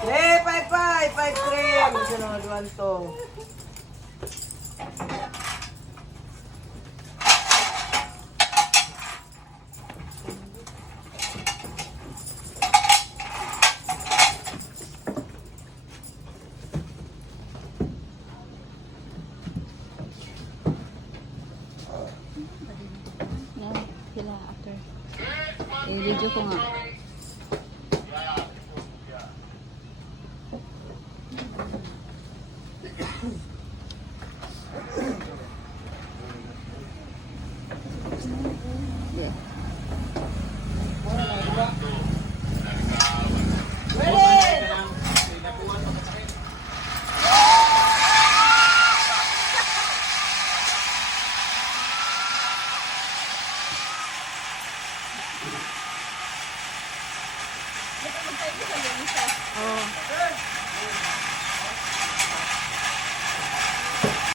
Ay, pipe cream! Sunod, one, two. No, sila after. Eh, video ko nga. Ito magtayo sa ganyan Oh.